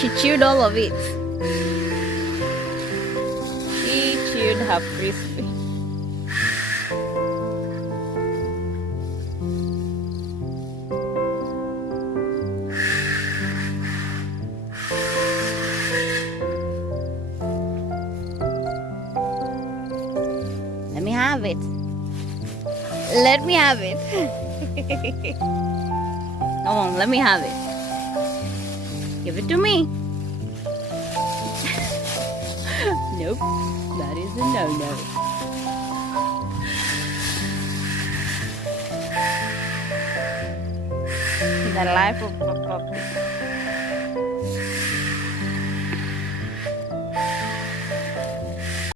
She chewed all of it. She chewed her frisbee. Let me have it. Let me have it. Come on, let me have it. Give it to me. Nope, that is a no-no. The life of a puppy.